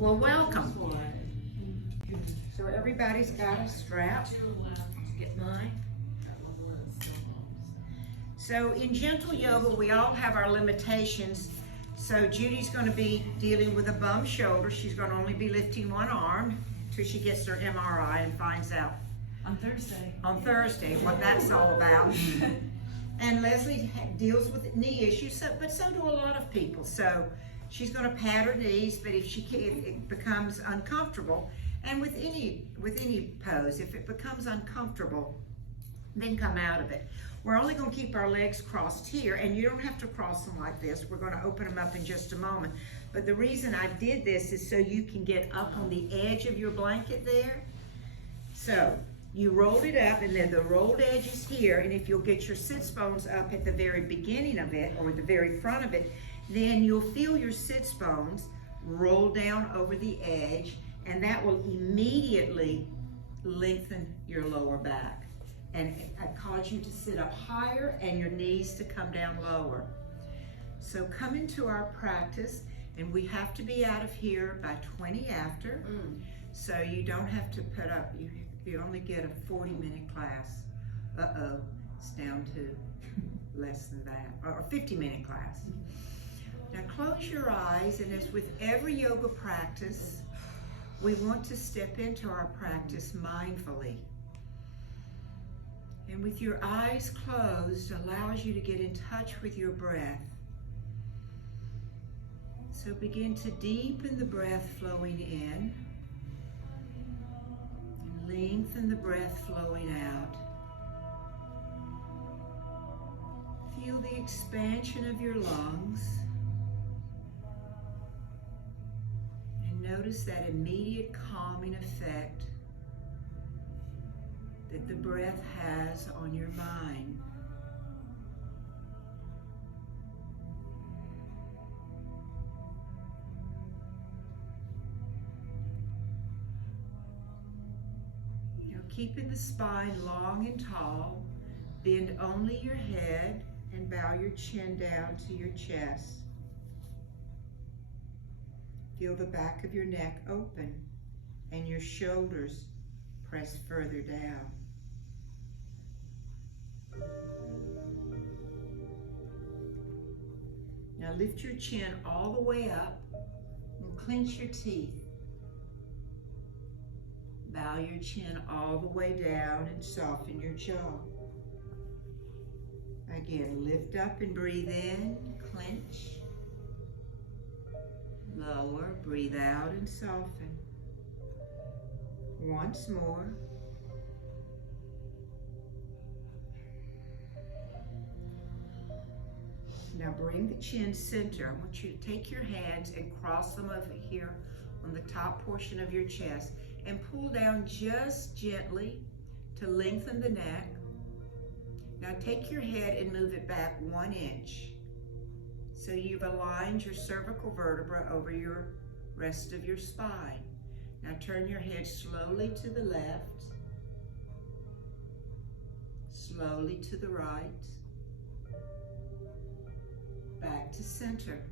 Well, welcome. So everybody's got a strap. Let's get mine. So in gentle yoga, we all have our limitations. So Judy's going to be dealing with a bum shoulder. She's going to only be lifting one arm till she gets her MRI and finds out on Thursday what that's all about. And Leslie deals with knee issues, but so do a lot of people. So she's going to pad her knees, but if it becomes uncomfortable, and with any pose, if it becomes uncomfortable, then come out of it. We're only going to keep our legs crossed here, and you don't have to cross them like this. We're going to open them up in just a moment. But the reason I did this is so you can get up on the edge of your blanket there. So you rolled it up, and then the rolled edge is here, and if you'll get your sits bones up at the very beginning of it, or the very front of it, then you'll feel your sits bones roll down over the edge, and that will immediately lengthen your lower back and cause you to sit up higher and your knees to come down lower. So come into our practice, and we have to be out of here by 20 after, so you don't have to put up, you only get a 40-minute class. It's down to less than that, or a 50-minute class. Now close your eyes, and as with every yoga practice, we want to step into our practice mindfully. And with your eyes closed allows you to get in touch with your breath. So begin to deepen the breath flowing in, and lengthen the breath flowing out. Feel the expansion of your lungs. Notice that immediate calming effect that the breath has on your mind. Now keeping the spine long and tall, bend only your head and bow your chin down to your chest. Feel the back of your neck open and your shoulders press further down. Now lift your chin all the way up and clench your teeth. Bow your chin all the way down and soften your jaw. Again, lift up and breathe in, clench. Lower, breathe out and soften. Once more. Now bring the chin center. I want you to take your hands and cross them over here on the top portion of your chest and pull down just gently to lengthen the neck. Now take your head and move it back 1 inch. So you've aligned your cervical vertebra over your rest of your spine. Now turn your head slowly to the left, slowly to the right, back to center.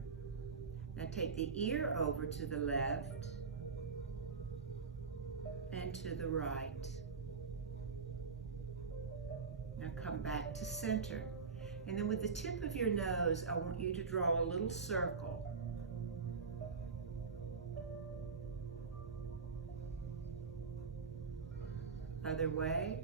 Now take the ear over to the left and to the right. Now come back to center. And then with the tip of your nose, I want you to draw a little circle. Other way.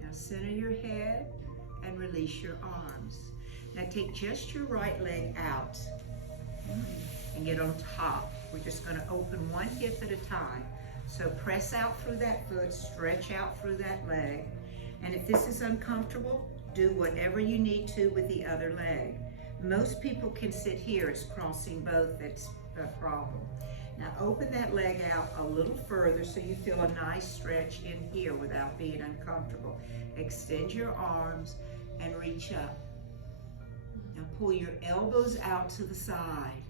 Now center your head and release your arms. Now take just your right leg out and get on top. We're just going to open one hip at a time. So press out through that foot, stretch out through that leg. And if this is uncomfortable, do whatever you need to with the other leg. Most people can sit here. It's crossing both that's a problem. Now open that leg out a little further so you feel a nice stretch in here without being uncomfortable. Extend your arms and reach up. Now pull your elbows out to the side.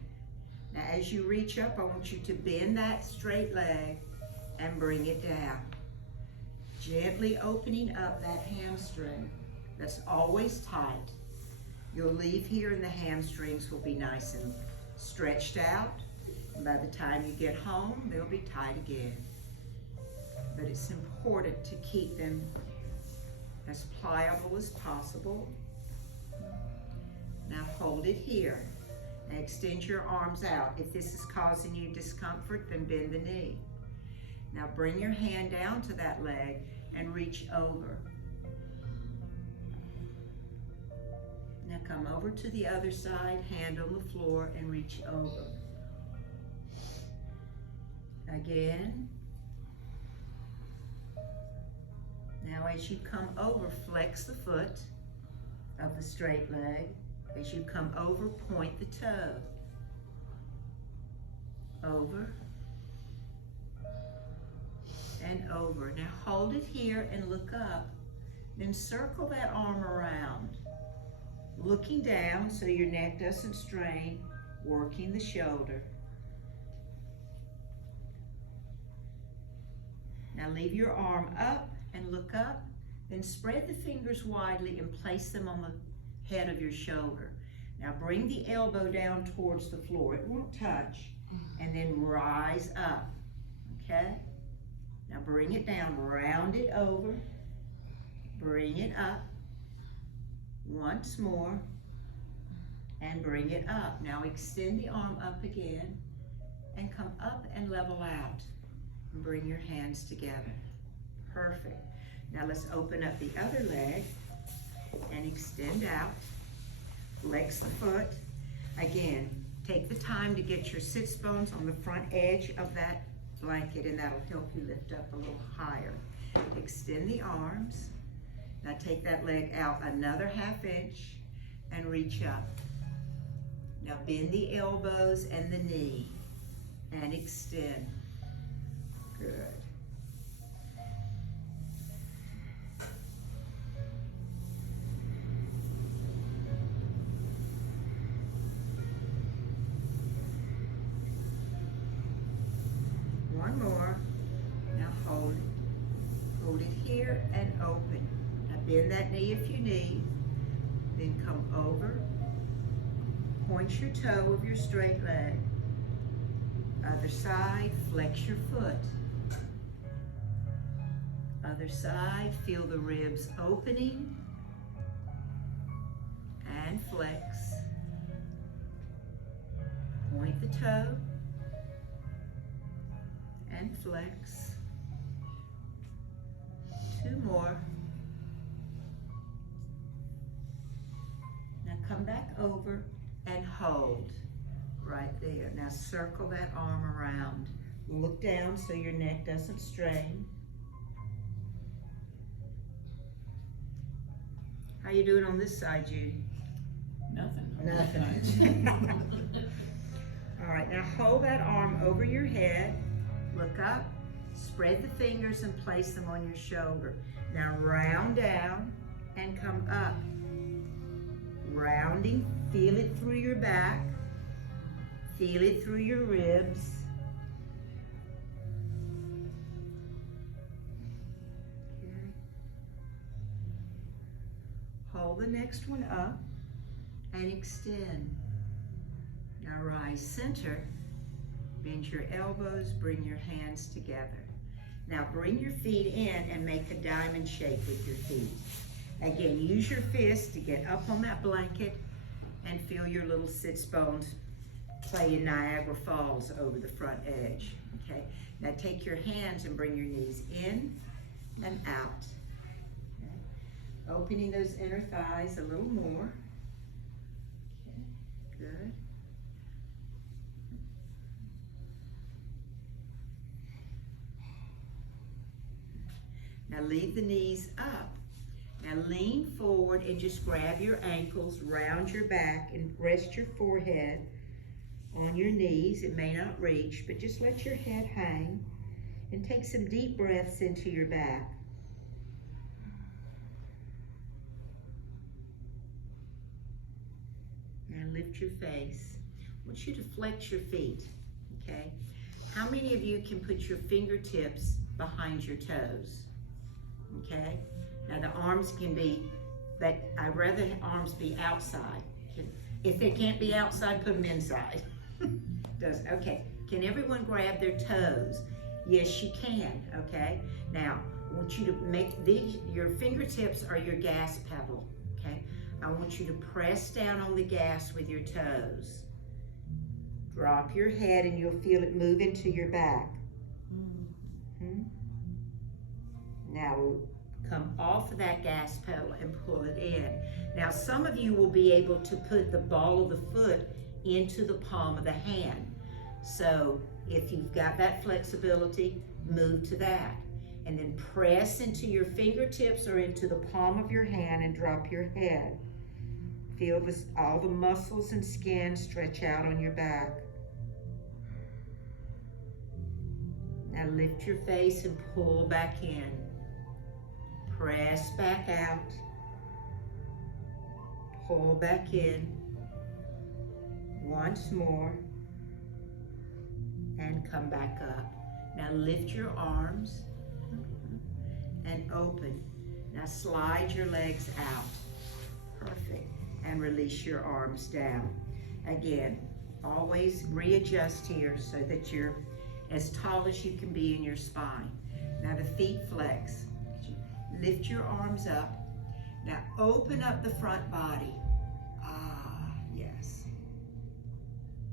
Now as you reach up, I want you to bend that straight leg and bring it down. Gently opening up that hamstring that's always tight. You'll leave here and the hamstrings will be nice and stretched out. And by the time you get home, they'll be tight again. But it's important to keep them as pliable as possible. Now hold it here. Now extend your arms out. If this is causing you discomfort, then bend the knee. Now bring your hand down to that leg and reach over. Now come over to the other side, hand on the floor, and reach over. Again. Now as you come over, flex the foot of the straight leg. As you come over, point the toe. Over. And over. Now hold it here and look up. Then circle that arm around. Looking down so your neck doesn't strain, working the shoulder. Now leave your arm up and look up, then spread the fingers widely and place them on the head of your shoulder. Now bring the elbow down towards the floor. It won't touch. And then rise up, okay? Now bring it down, round it over, bring it up. Once more, and bring it up. Now extend the arm up again, and come up and level out. And bring your hands together. Perfect. Now let's open up the other leg, and extend out. Flex the foot. Again, take the time to get your sits bones on the front edge of that blanket, and that'll help you lift up a little higher. Extend the arms. Now take that leg out another ½ inch and reach up. Now bend the elbows and the knee and extend. Good. One more. Now hold it. Hold it here and open. Bend that knee if you need, then come over, point your toe of your straight leg. Other side, flex your foot. Other side, feel the ribs opening and flex. Point the toe and flex. Two more. Come back over and hold right there. Now circle that arm around. Look down so your neck doesn't strain. How you doing on this side, Judy? Nothing. Nothing. All right, now hold that arm over your head. Look up. Spread the fingers and place them on your shoulder. Now round down and come up. Rounding, feel it through your back, feel it through your ribs. Okay. Hold the next one up and extend. Now rise center, bend your elbows, bring your hands together. Now bring your feet in and make a diamond shape with your feet. Again, use your fist to get up on that blanket and feel your little sits bones playing Niagara Falls over the front edge, okay? Now take your hands and bring your knees in and out, okay? Opening those inner thighs a little more, okay, good. Now leave the knees up. Now lean forward and just grab your ankles, round your back, and rest your forehead on your knees. It may not reach, but just let your head hang and take some deep breaths into your back. Now lift your face. I want you to flex your feet, okay? How many of you can put your fingertips behind your toes? Okay? Now the arms can be but I'd rather arms be outside. If they can't be outside, put them inside. Okay, can everyone grab their toes? Yes, you can, okay? Now, I want you to make these, your fingertips are your gas pedal, okay? I want you to press down on the gas with your toes. Drop your head and you'll feel it move into your back. Now, come off of that gas pedal and pull it in. Now, some of you will be able to put the ball of the foot into the palm of the hand. So, if you've got that flexibility, move to that. And then press into your fingertips or into the palm of your hand and drop your head. Feel this, all the muscles and skin stretch out on your back. Now lift your face and pull back in. Press back out. Pull back in. Once more. And come back up. Now lift your arms and open. Now slide your legs out. Perfect. And release your arms down. Again, always readjust here so that you're as tall as you can be in your spine. Now the feet flex. Lift your arms up. Now open up the front body. Yes.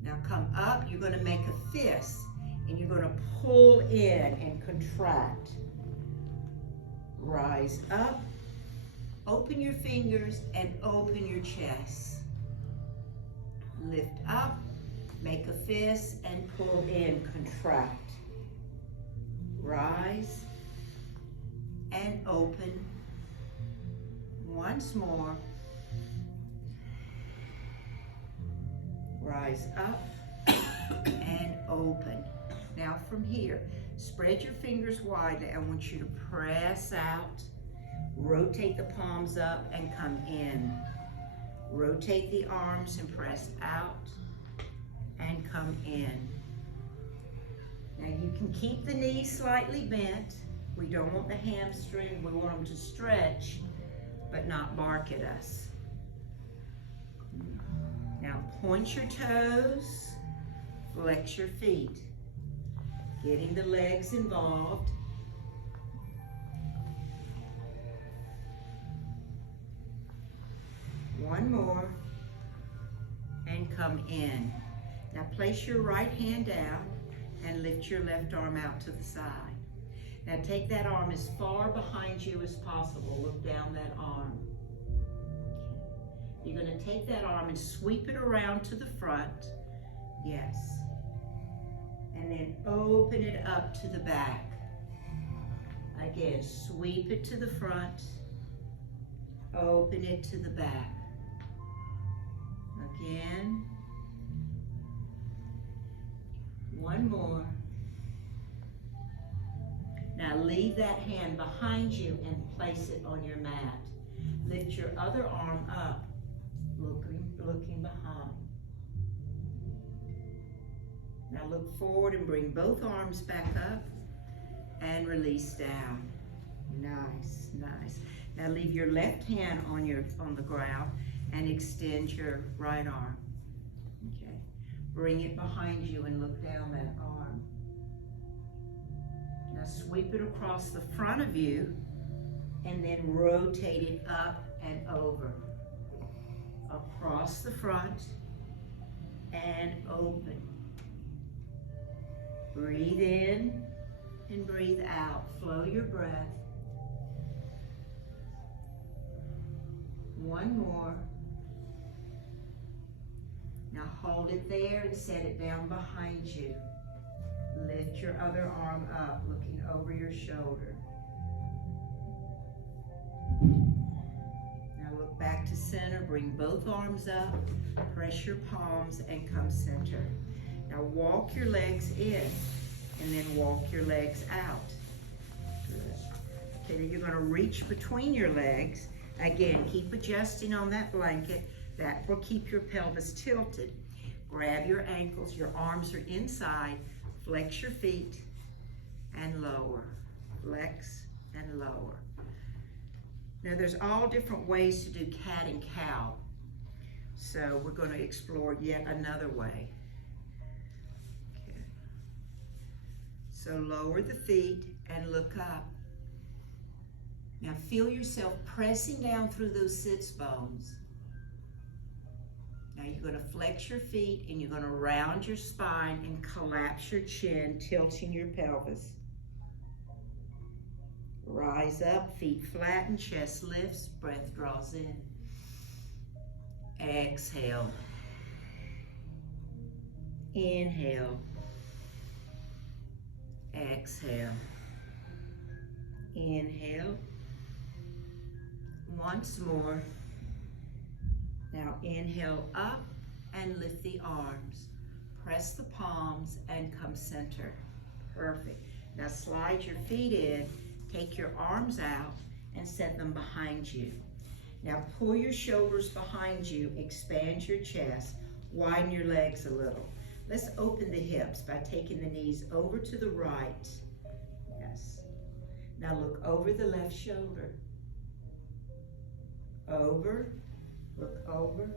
Now come up, you're going to make a fist and you're going to pull in and contract. Rise up. Open your fingers and open your chest. Lift up, make a fist and pull in, contract. Rise and open. Once more. Rise up and open. Now from here, spread your fingers widely. I want you to press out. Rotate the palms up and come in. Rotate the arms and press out and come in. Now you can keep the knees slightly bent. We don't want the hamstring. We want them to stretch, but not bark at us. Now point your toes, flex your feet. Getting the legs involved. One more, and come in. Now place your right hand down and lift your left arm out to the side. Now take that arm as far behind you as possible. Look down that arm. Okay. You're going to take that arm and sweep it around to the front. Yes. And then open it up to the back. Again, sweep it to the front. Open it to the back. Again. One more. Now leave that hand behind you and place it on your mat. Lift your other arm up, looking behind. Now look forward and bring both arms back up and release down. Nice, nice. Now leave your left hand on the ground and extend your right arm. Okay. Bring it behind you and look down that arm. Now sweep it across the front of you and then rotate it up and over. Across the front and open. Breathe in and breathe out. Flow your breath. One more. Now hold it there and set it down behind you. Lift your other arm up, looking over your shoulder. Now look back to center, bring both arms up, press your palms and come center. Now walk your legs in and then walk your legs out. Good. Okay, then you're going to reach between your legs. Again, keep adjusting on that blanket. That will keep your pelvis tilted. Grab your ankles, your arms are inside. Flex your feet and lower. Flex and lower. Now there's all different ways to do cat and cow. So we're going to explore yet another way. Okay. So lower the feet and look up. Now feel yourself pressing down through those sits bones. Now you're going to flex your feet and you're going to round your spine and collapse your chin, tilting your pelvis. Rise up, feet flatten, chest lifts, breath draws in. Exhale. Inhale. Exhale. Inhale. Once more. Now inhale up and lift the arms. Press the palms and come center. Perfect. Now slide your feet in, take your arms out and set them behind you. Now pull your shoulders behind you, expand your chest, widen your legs a little. Let's open the hips by taking the knees over to the right. Yes. Now look over the left shoulder. Over, look over.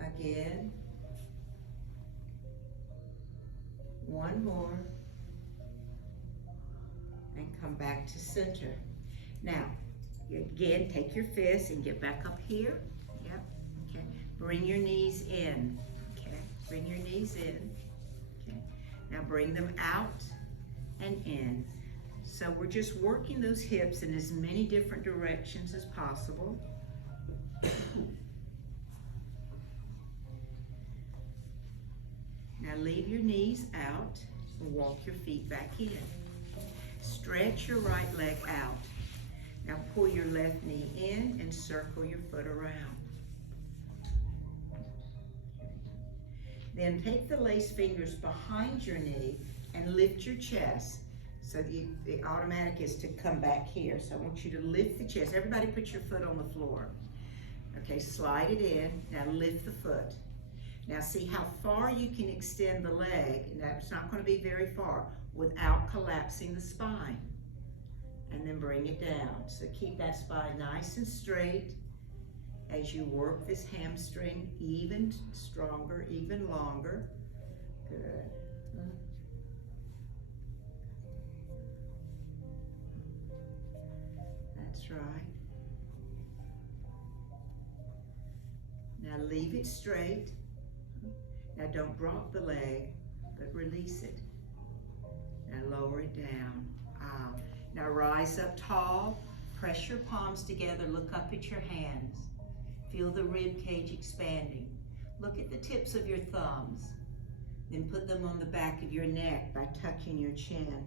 Again. One more. And come back to center. Now, again, take your fists and get back up here. Yep, okay. Bring your knees in, okay. Bring your knees in, okay. Now bring them out and in. So we're just working those hips in as many different directions as possible. Now leave your knees out and walk your feet back in. Stretch your right leg out. Now pull your left knee in and circle your foot around. Then take the lace fingers behind your knee and lift your chest. So the automatic is to come back here. So I want you to lift the chest. Everybody put your foot on the floor. Okay, slide it in. Now lift the foot. Now see how far you can extend the leg, and that's not going to be very far, without collapsing the spine. And then bring it down. So keep that spine nice and straight as you work this hamstring even stronger, even longer. Good. That's right. Now leave it straight. Now don't drop the leg, but release it. Now lower it down. Out. Now rise up tall, press your palms together, look up at your hands. Feel the rib cage expanding. Look at the tips of your thumbs. Then put them on the back of your neck by tucking your chin.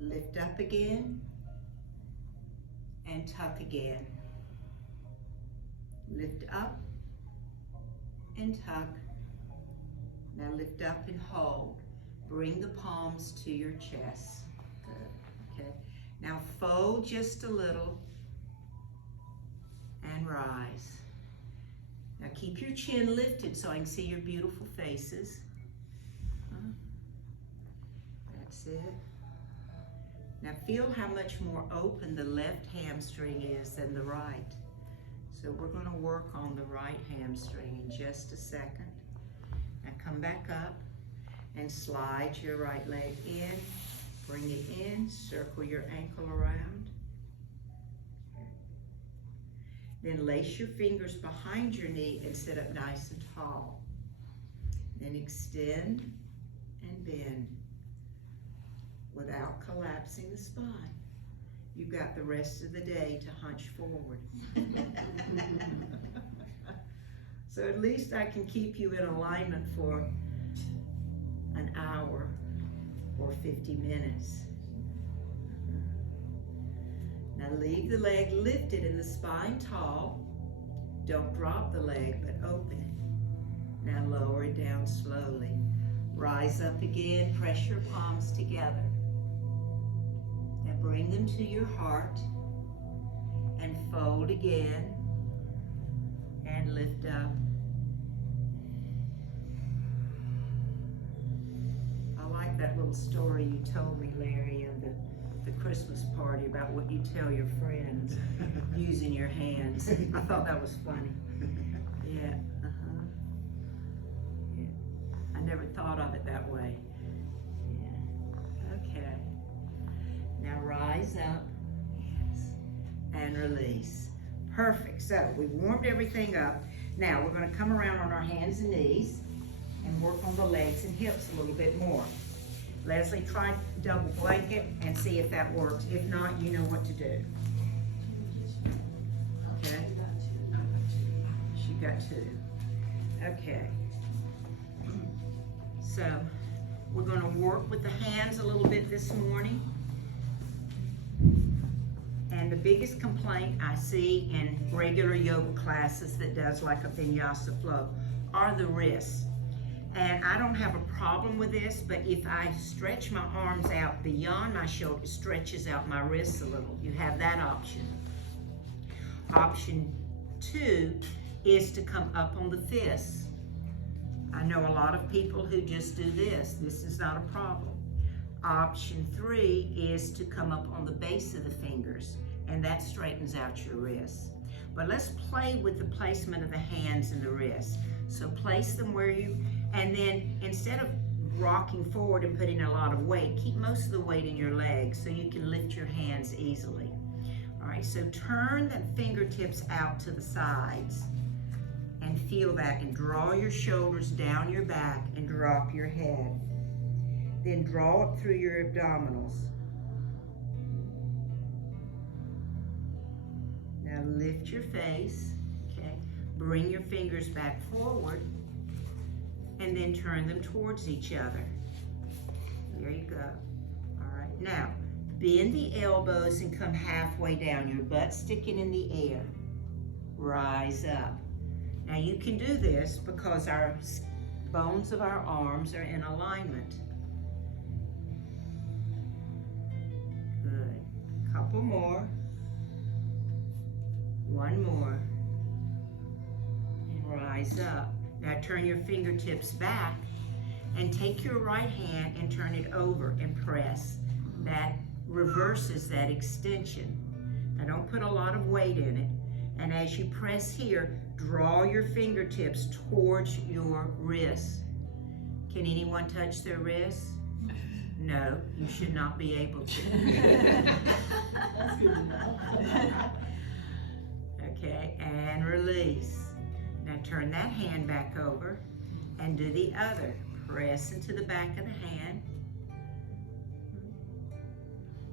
Lift up again and tuck again. Lift up and tuck. Now lift up and hold. Bring the palms to your chest. Good. Okay. Now fold just a little and rise. Now keep your chin lifted so I can see your beautiful faces. That's it. Now feel how much more open the left hamstring is than the right. So we're going to work on the right hamstring in just a second. Now come back up and slide your right leg in. Bring it in, circle your ankle around. Then lace your fingers behind your knee and sit up nice and tall. Then extend and bend without collapsing the spine. You've got the rest of the day to hunch forward. So at least I can keep you in alignment for an hour or 50 minutes. Now leave the leg lifted and the spine tall. Don't drop the leg, but open it. Now lower it down slowly. Rise up again, press your palms together. Now bring them to your heart and fold again and lift up. I like that little story you told me, Larry, of the the Christmas party about what you tell your friends using your hands. I thought that was funny. Yeah, yeah. I never thought of it that way. Yeah, okay. Now rise up, yes, and release. Perfect, so we warmed everything up. Now we're gonna come around on our hands and knees and work on the legs and hips a little bit more. Leslie, try double blanket and see if that works. If not, you know what to do. Okay? She got two. Okay. So, we're gonna work with the hands a little bit this morning. And the biggest complaint I see in regular yoga classes that does like a vinyasa flow are the wrists. And I don't have a problem with this, but if I stretch my arms out beyond my shoulder, it stretches out my wrists a little. You have that option. Option 2 is to come up on the fists. I know a lot of people who just do this. This is not a problem. Option 3 is to come up on the base of the fingers, and that straightens out your wrists. But let's play with the placement of the hands and the wrists. So place them where you, and then instead of rocking forward and putting a lot of weight, keep most of the weight in your legs so you can lift your hands easily. All right, so turn the fingertips out to the sides and feel that, and draw your shoulders down your back and drop your head. Then draw up through your abdominals. Now lift your face, okay? Bring your fingers back forward and then turn them towards each other. There you go. All right, now bend the elbows and come halfway down, your butt sticking in the air. Rise up. Now you can do this because our bones of our arms are in alignment. Good. Couple more. One more. And rise up. Now turn your fingertips back and take your right hand and turn it over and press. That reverses that extension. Now don't put a lot of weight in it. And as you press here, draw your fingertips towards your wrists. Can anyone touch their wrists? No, you should not be able to. That's good to know. Okay, and release. Now turn that hand back over and do the other. Press into the back of the hand.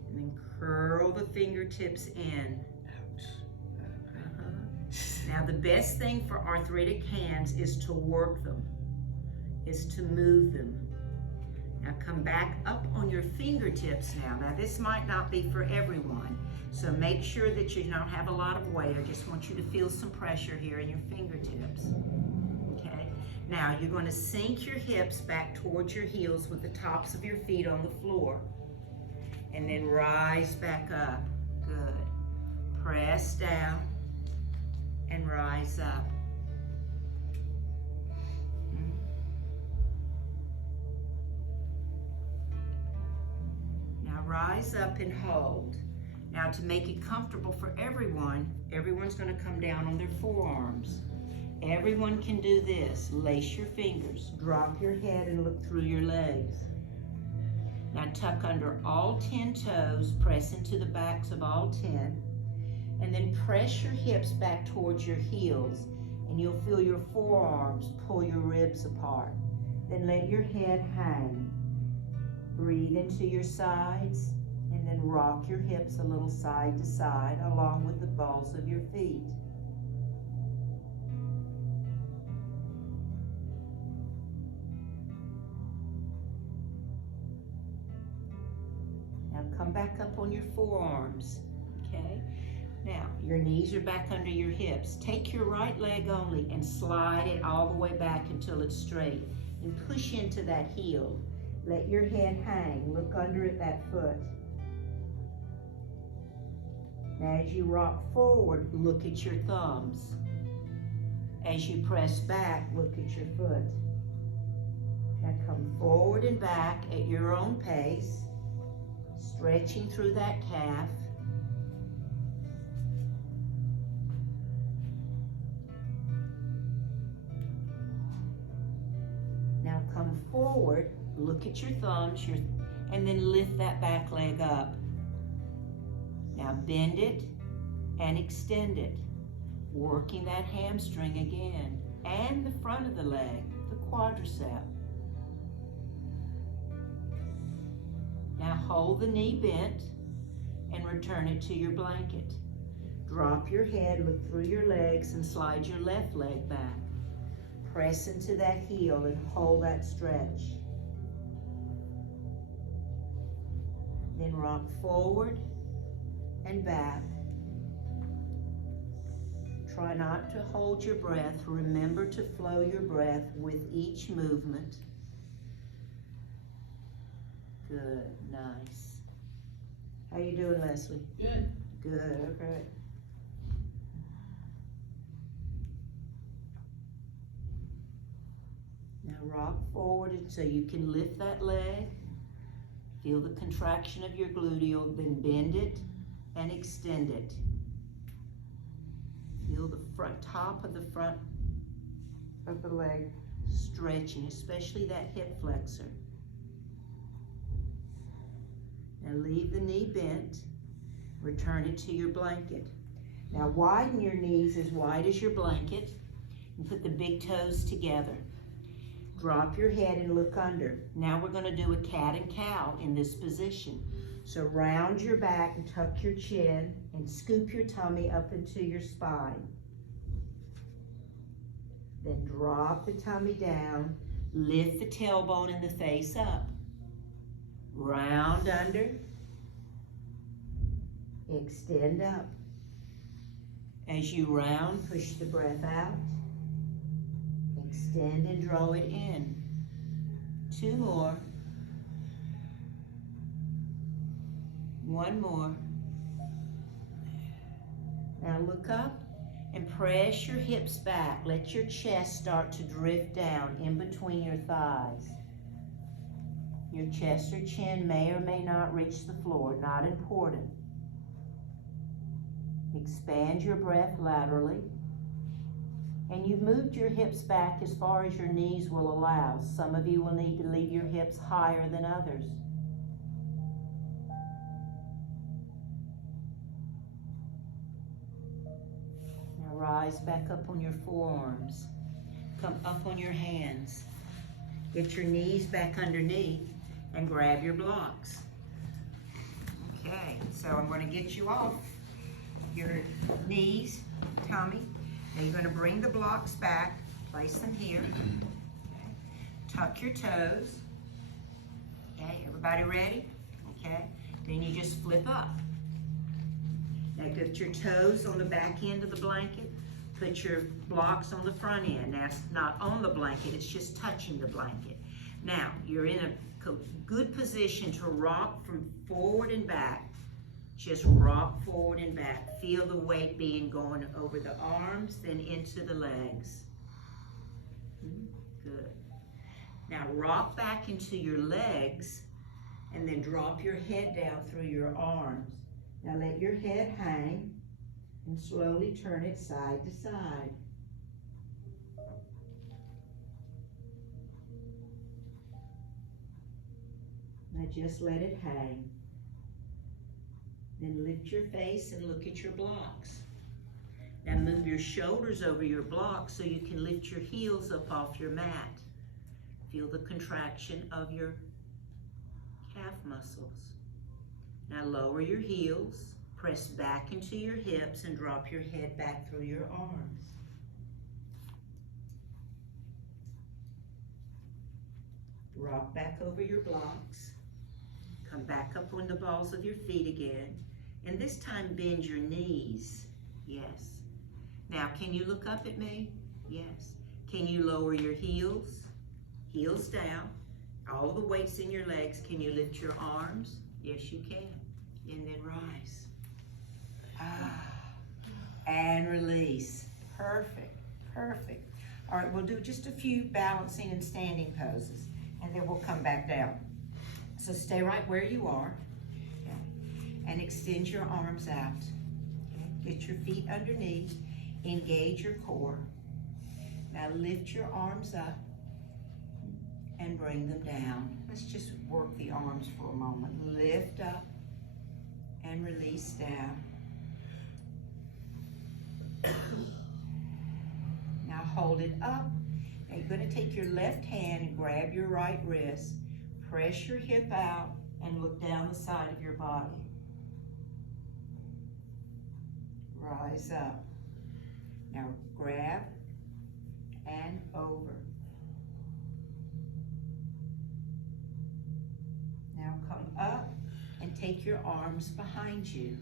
And then curl the fingertips in. Now the best thing for arthritic hands is to work them, is to move them. Now come back up on your fingertips now. Now this might not be for everyone, so make sure that you don't have a lot of weight. I just want you to feel some pressure here in your fingertips. Okay? Now you're going to sink your hips back towards your heels with the tops of your feet on the floor. And then rise back up. Good. Press down and rise up. Now rise up and hold. Now to make it comfortable for everyone, everyone's going to come down on their forearms. Everyone can do this. Lace your fingers, drop your head and look through your legs. Now tuck under all 10 toes, press into the backs of all 10, and then press your hips back towards your heels, and you'll feel your forearms pull your ribs apart. Then let your head hang. Breathe into your sides, and then rock your hips a little side to side along with the balls of your feet. Now come back up on your forearms, okay? Now, your knees are back under your hips. Take your right leg only and slide it all the way back until it's straight. And push into that heel. Let your head hang. Look under at that foot. Now as you rock forward, look at your thumbs. As you press back, look at your foot. Now come forward and back at your own pace. Stretching through that calf. Now come forward, look at your thumbs, and then lift that back leg up. Now bend it and extend it, working that hamstring again, and the front of the leg, the quadricep. Now hold the knee bent and return it to your blanket. Drop your head, look through your legs, and slide your left leg back. Press into that heel and hold that stretch. Then rock forward and back. Try not to hold your breath. Remember to flow your breath with each movement. Good, nice. How you doing, Leslie? Good. Good, okay. Now rock forward so you can lift that leg. Feel the contraction of your gluteal, then bend it and extend it. Feel the top of the front of the leg stretching, especially that hip flexor. Now leave the knee bent, return it to your blanket. Now widen your knees as wide as your blanket and put the big toes together. Drop your head and look under. Now we're going to do a cat and cow in this position. So round your back and tuck your chin and scoop your tummy up into your spine. Then drop the tummy down, lift the tailbone and the face up. Round under, extend up. As you round, push the breath out. Extend and draw it in. 2 more. 1 more. Now look up and press your hips back. Let your chest start to drift down in between your thighs. Your chest or chin may or may not reach the floor, not important. Expand your breath laterally. And you've moved your hips back as far as your knees will allow. Some of you will need to leave your hips higher than others. Now rise back up on your forearms. Come up on your hands. Get your knees back underneath and grab your blocks. Okay, so I'm going to get you off your knees, tummy. Now you're going to bring the blocks back, place them here. Okay. Tuck your toes. Okay, everybody ready? Okay, then you just flip up. Now get your toes on the back end of the blanket. Put your blocks on the front end. Now it's not on the blanket, it's just touching the blanket. Now you're in a good position to rock from forward and back. Just rock forward and back. Feel the weight being going over the arms, then into the legs. Good. Now rock back into your legs and then drop your head down through your arms. Now let your head hang and slowly turn it side to side. Now just let it hang. Then lift your face and look at your blocks. Now move your shoulders over your blocks so you can lift your heels up off your mat. Feel the contraction of your calf muscles. Now lower your heels, press back into your hips and drop your head back through your arms. Rock back over your blocks. Come back up on the balls of your feet again. And this time bend your knees. Yes. Now can you look up at me? Yes. Can you lower your heels? Heels down. All the weight's in your legs. Can you lift your arms? Yes, you can. And then rise. And release. Perfect. Perfect. All right, we'll do just a few balancing and standing poses, and then we'll come back down. So stay right where you are. Yeah. and extend your arms out. Okay? Get your feet underneath, engage your core. Now lift your arms up and bring them down. Let's just work the arms for a moment. Lift up and release down. Now hold it up. Now you're going to take your left hand and grab your right wrist. Press your hip out and look down the side of your body. Rise up. Now grab and over. Now come up and take your arms behind you.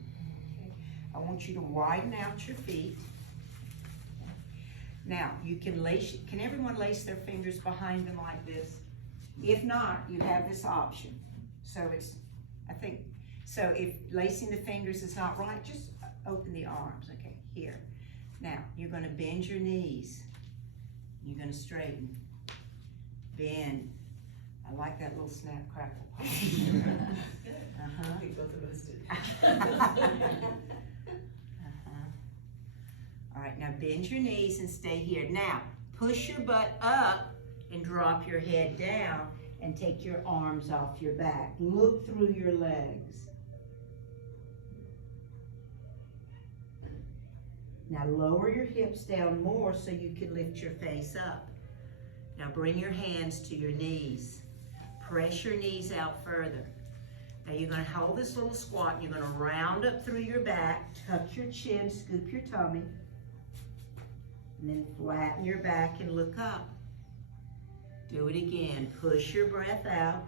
Okay? I want you to widen out your feet. Now, you can everyone lace their fingers behind them like this? If not, you have this option. So if lacing the fingers is not right, just open the arms, okay, here. Now, you're gonna bend your knees. You're gonna straighten, bend. I like that little snap, crackle pop. I think both of us did. All right, now bend your knees and stay here. Now, push your butt up and drop your head down and take your arms off your back. Look through your legs. Now lower your hips down more so you can lift your face up. Now bring your hands to your knees. Press your knees out further. Now you're gonna hold this little squat and you're gonna round up through your back, tuck your chin, scoop your tummy, and then flatten your back and look up. Do it again. Push your breath out.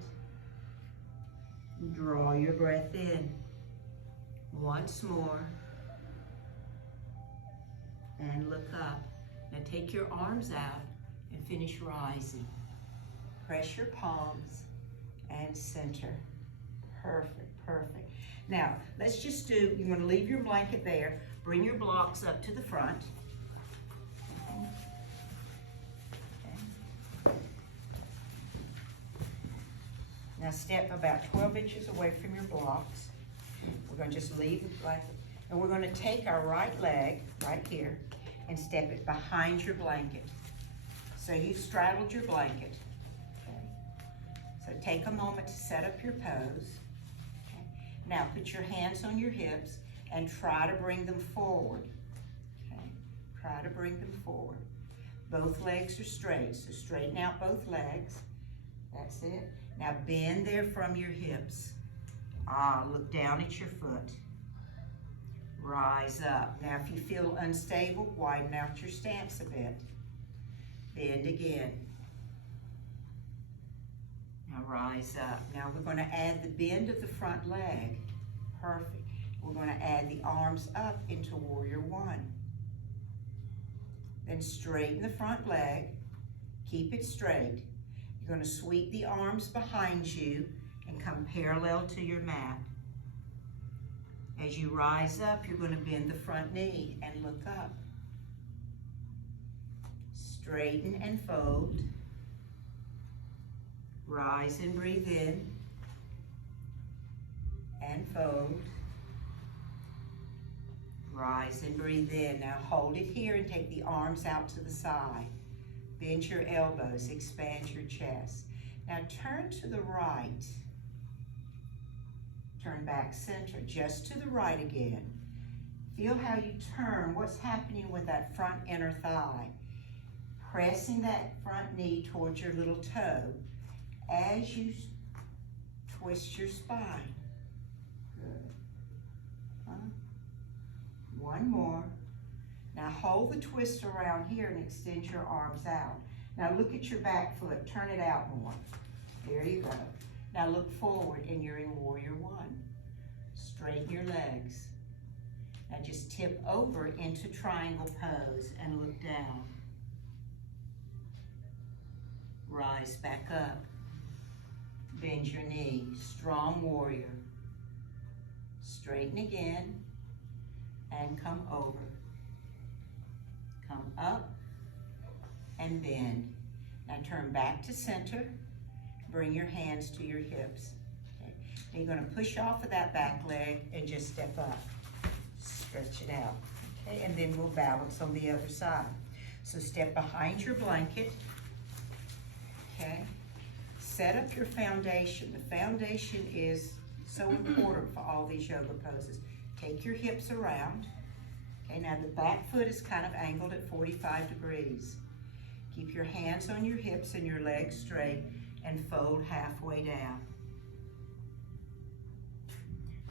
Draw your breath in. Once more. And look up. Now take your arms out and finish rising. Press your palms and center. Perfect, perfect. Now, let's just do, you're gonna leave your blanket there. Bring your blocks up to the front. Now step about 12 inches away from your blocks. We're going to just leave the blanket. And we're going to take our right leg, right here, and step it behind your blanket. So you've straddled your blanket. Okay. So take a moment to set up your pose. Okay. Now put your hands on your hips and try to bring them forward. Okay. Try to bring them forward. Both legs are straight, so straighten out both legs. That's it. Now bend there from your hips. Look down at your foot. Rise up. Now if you feel unstable, widen out your stance a bit. Bend again. Now rise up. Now we're going to add the bend of the front leg. Perfect. We're going to add the arms up into Warrior One. Then straighten the front leg. Keep it straight. You're going to sweep the arms behind you and come parallel to your mat. As you rise up, you're going to bend the front knee and look up. Straighten and fold. Rise and breathe in. And fold. Rise and breathe in. Now hold it here and take the arms out to the side. Bend your elbows, expand your chest. Now turn to the right. Turn back center, just to the right again. Feel how you turn, what's happening with that front inner thigh. Pressing that front knee towards your little toe as you twist your spine. Good. One more. Now hold the twist around here and extend your arms out. Now look at your back foot, turn it out more. There you go. Now look forward and you're in Warrior One. Straighten your legs. Now just tip over into triangle pose and look down. Rise back up. Bend your knee, strong warrior. Straighten again and come over. Come up and bend. Now turn back to center. Bring your hands to your hips. Okay. Now you're gonna push off of that back leg and just step up. Stretch it out, okay? And then we'll balance on the other side. So step behind your blanket, okay? Set up your foundation. The foundation is so important for all these yoga poses. Take your hips around. Okay, now the back foot is kind of angled at 45 degrees. Keep your hands on your hips and your legs straight and fold halfway down.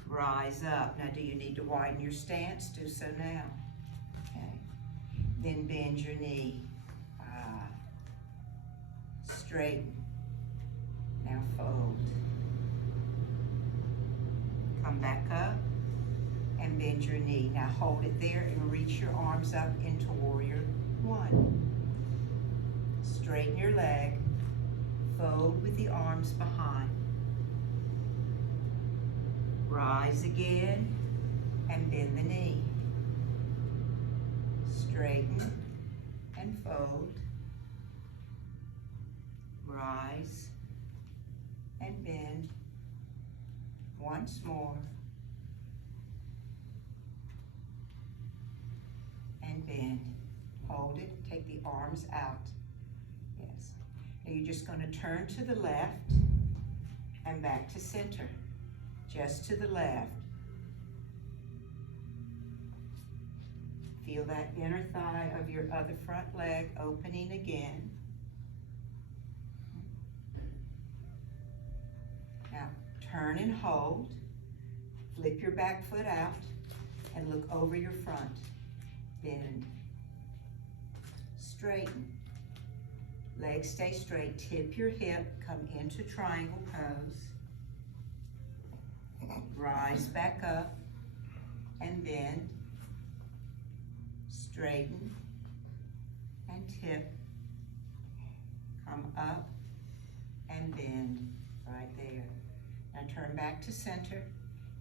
Rise up. Now, do you need to widen your stance? Do so now. Okay. Then bend your knee. Straighten. Now fold. Come back up and bend your knee. Now hold it there and reach your arms up into warrior one. Straighten your leg. Fold with the arms behind. Rise again and bend the knee. Straighten and fold. Rise and bend. Once more. And bend. Hold it. Take the arms out. Yes. Now you're just going to turn to the left and back to center. Just to the left. Feel that inner thigh of your other front leg opening again. Now turn and hold. Flip your back foot out and look over your front. Bend. Straighten. Legs stay straight. Tip your hip. Come into triangle pose. Rise back up and bend. Straighten and tip. Come up and bend. Right there. Now turn back to center.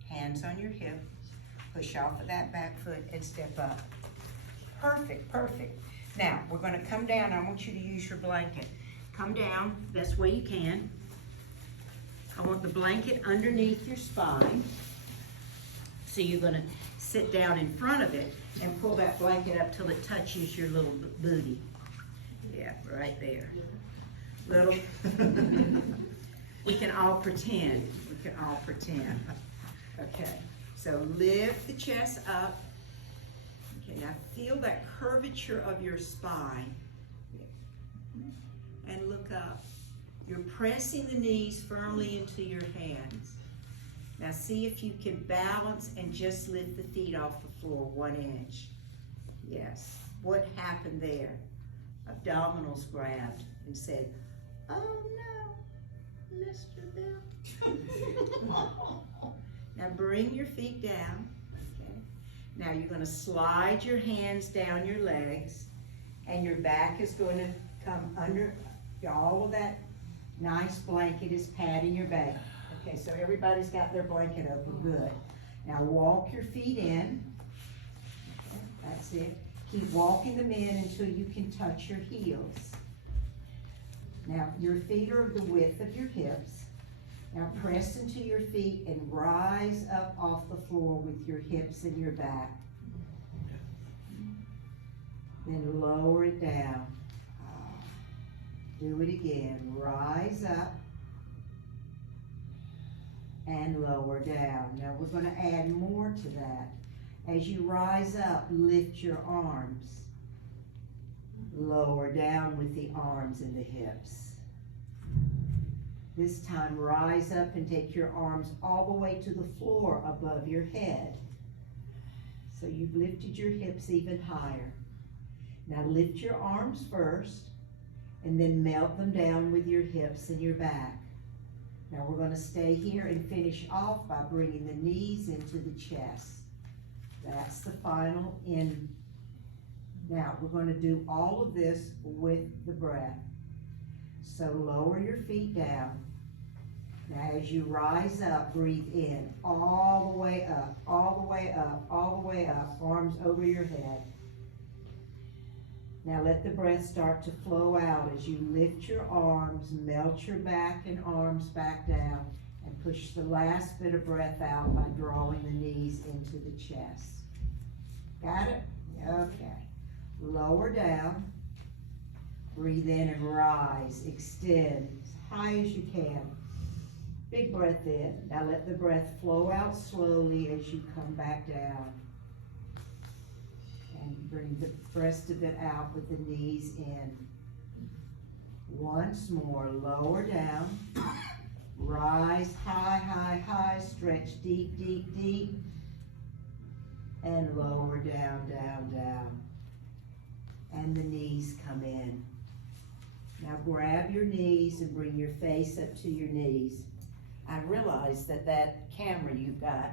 Hands on your hip. Push off of that back foot and step up. Perfect, perfect. Now, we're going to come down. I want you to use your blanket. Come down best way you can. I want the blanket underneath your spine. So you're going to sit down in front of it and pull that blanket up till it touches your little booty. Yeah, right there. Little. We can all pretend. We can all pretend. Okay, so lift the chest up. Okay, now feel that curvature of your spine. And look up. You're pressing the knees firmly into your hands. Now see if you can balance and just lift the feet off the floor 1 inch. Yes. What happened there? Abdominals grabbed and said, "Oh no, Mr. Bill." Now bring your feet down. Okay. Now you're going to slide your hands down your legs and your back is going to come under. All of that nice blanket is padding your back. Okay, so everybody's got their blanket open. Good. Now walk your feet in. Okay, that's it. Keep walking them in until you can touch your heels. Now your feet are the width of your hips. Now press into your feet and rise up off the floor with your hips and your back. Then lower it down. Do it again. Rise up and lower down. Now we're going to add more to that. As you rise up, lift your arms. Lower down with the arms and the hips. This time, rise up and take your arms all the way to the floor above your head. So you've lifted your hips even higher. Now lift your arms first and then melt them down with your hips and your back. Now we're going to stay here and finish off by bringing the knees into the chest. That's the final end. Now we're going to do all of this with the breath. So lower your feet down. Now as you rise up, breathe in all the way up, all the way up, all the way up, arms over your head. Now let the breath start to flow out as you lift your arms, melt your back and arms back down, and push the last bit of breath out by drawing the knees into the chest. Got it? Okay. Lower down. Breathe in and rise. Extend as high as you can. Big breath in. Now let the breath flow out slowly as you come back down. And bring the rest of it out with the knees in. Once more, lower down. Rise high, high, high. Stretch deep, deep, deep. And lower down, down, down. And the knees come in. Now grab your knees and bring your face up to your knees. I realize that that camera you've got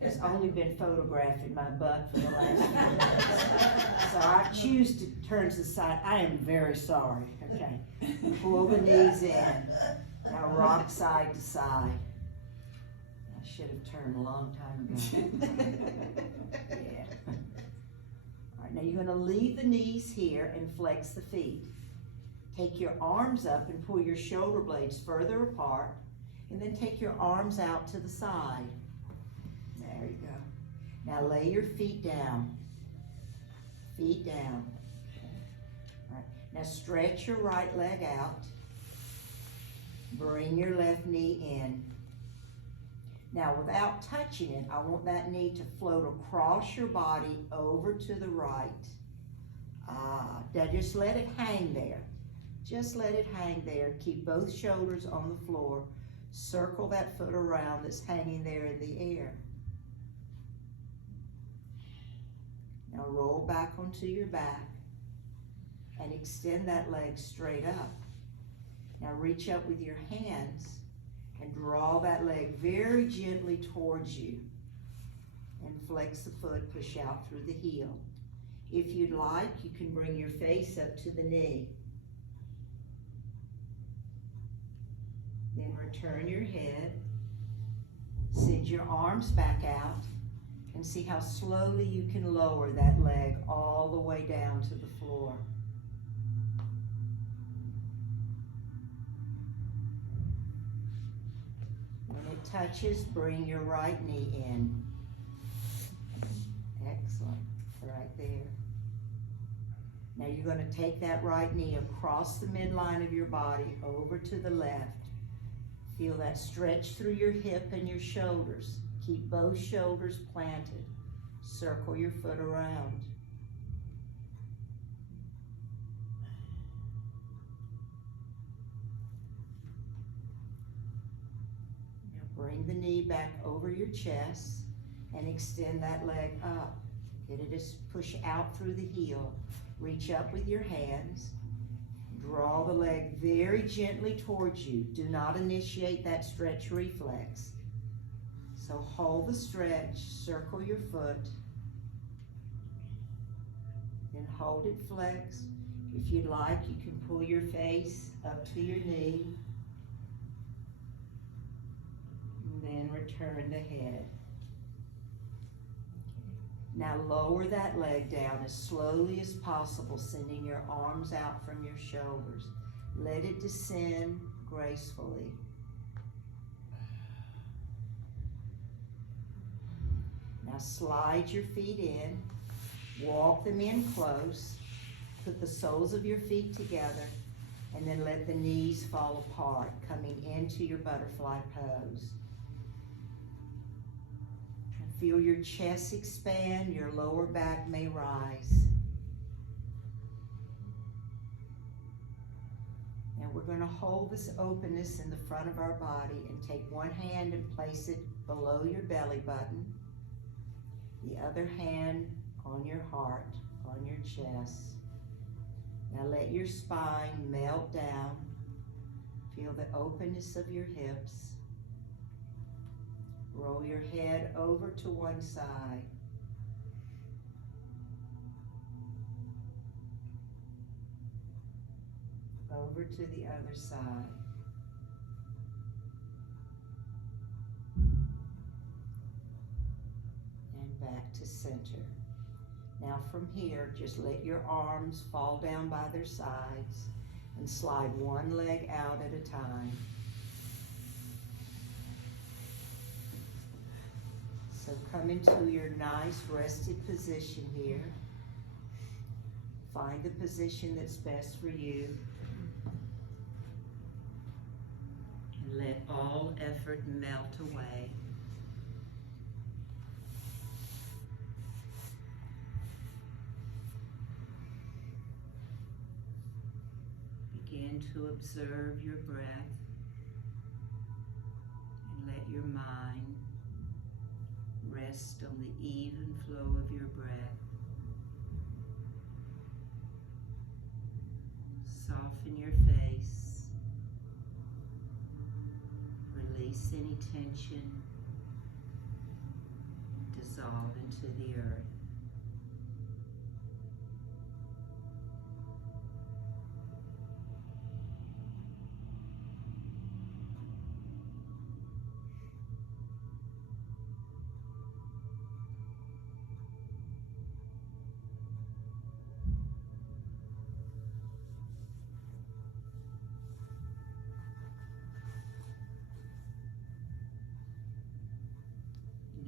has only been photographing my butt for the last few minutes. So I choose to turn to the side. I am very sorry, okay? Pull the knees in. Now rock side to side. I should have turned a long time ago. Yeah. All right, now you're gonna leave the knees here and flex the feet. Take your arms up and pull your shoulder blades further apart, and then take your arms out to the side. There you go. Now lay your feet down. Feet down. All right. Now stretch your right leg out. Bring your left knee in. Now without touching it, I want that knee to float across your body over to the right. Now just let it hang there. Just let it hang there. Keep both shoulders on the floor. Circle that foot around that's hanging there in the air. Now roll back onto your back and extend that leg straight up. Now reach up with your hands and draw that leg very gently towards you and flex the foot, push out through the heel. If you'd like, you can bring your face up to the knee. Then return your head, send your arms back out, and see how slowly you can lower that leg all the way down to the floor. When it touches, bring your right knee in. Excellent, right there. Now you're going to take that right knee across the midline of your body over to the left. Feel that stretch through your hip and your shoulders. Keep both shoulders planted. Circle your foot around. Now bring the knee back over your chest and extend that leg up. Get it to push out through the heel. Reach up with your hands. Draw the leg very gently towards you. Do not initiate that stretch reflex. So hold the stretch, circle your foot, then hold it flexed. If you'd like, you can pull your face up to your knee, and then return the head. Now lower that leg down as slowly as possible, sending your arms out from your shoulders. Let it descend gracefully. Now slide your feet in, walk them in close, put the soles of your feet together, and then let the knees fall apart, coming into your butterfly pose. Feel your chest expand, your lower back may rise. Now we're going to hold this openness in the front of our body and take one hand and place it below your belly button. The other hand on your heart, on your chest. Now let your spine melt down. Feel the openness of your hips. Roll your head over to one side. Over to the other side. And back to center. Now from here, just let your arms fall down by their sides and slide one leg out at a time. So come into your nice rested position here. Find the position that's best for you. And let all effort melt away. Begin to observe your breath and let your mind rest on the even flow of your breath. Soften your face. Release any tension. Dissolve into the earth.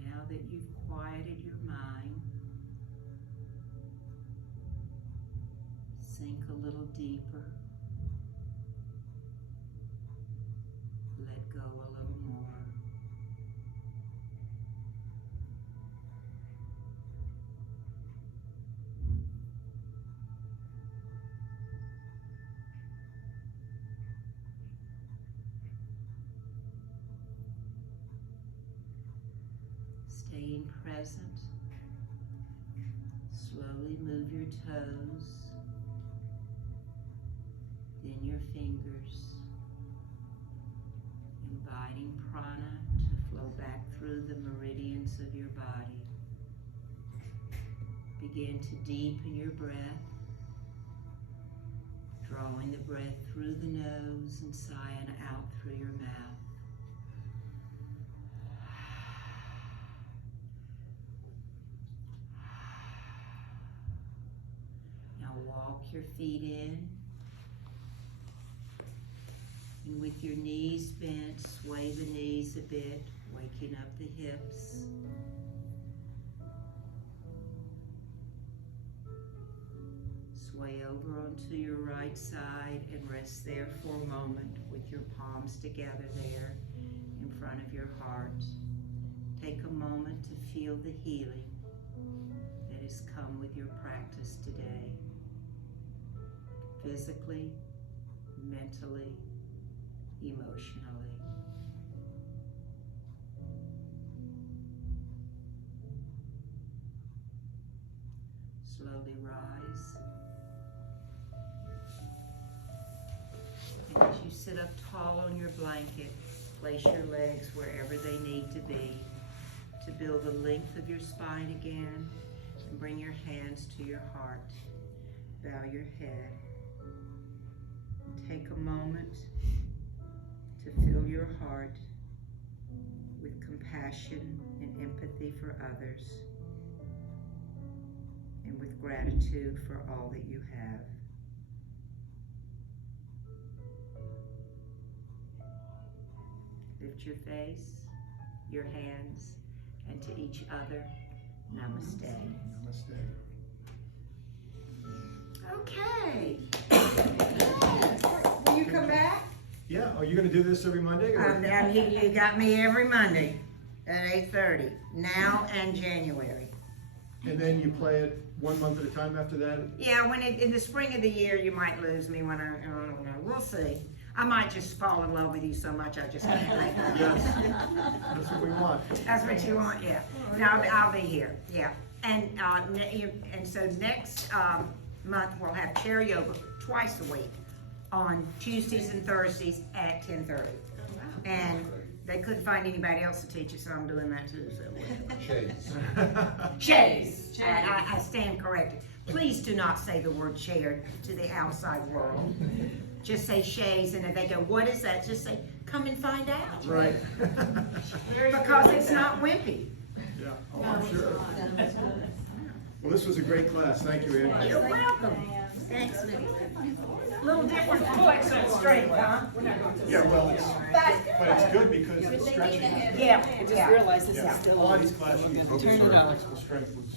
Now that you've quieted your mind, sink a little deeper. Let go a little more. Staying present, slowly move your toes, then your fingers, inviting prana to flow back through the meridians of your body. Begin to deepen your breath, drawing the breath through the nose and sighing out through your mouth. Walk your feet in, and with your knees bent, sway the knees a bit, waking up the hips. Sway over onto your right side and rest there for a moment with your palms together there in front of your heart. Take a moment to feel the healing that has come with your practice today. Physically, mentally, emotionally. Slowly rise. And as you sit up tall on your blanket, place your legs wherever they need to be to build the length of your spine again, and bring your hands to your heart. Bow your head. Take a moment to fill your heart with compassion and empathy for others, and with gratitude for all that you have. Lift your face, your hands, and to each other, namaste. Namaste. Okay. Will you come back? Yeah, are you going to do this every Monday? Or? You got me every Monday at 8:30, now and January. And then you play it 1 month at a time after that? Yeah, in the spring of the year, you might lose me when I don't know. We'll see. I might just fall in love with you so much I just can't let go. Yes, that's what we want. That's what you want, yeah. No, I'll be here, yeah. And so next month we'll have chair yoga twice a week on Tuesdays and Thursdays at 10:30. And they couldn't find anybody else to teach it, so I'm doing that too. So Shays. I stand corrected. Please do not say the word chair to the outside world. Just say shays, and if they go, what is that? Just say, come and find out. Right. Because it's not wimpy. Yeah, oh, I'm sure. Well, this was a great class. Thank you, Ann. You're welcome. Thanks, Lily. Little different from flex and straight, huh? Yeah, well, but it's good because it's stretching. Yeah, I just yeah. realized this Yeah, is still. Pilates class, you Turn it use up. flexible strength with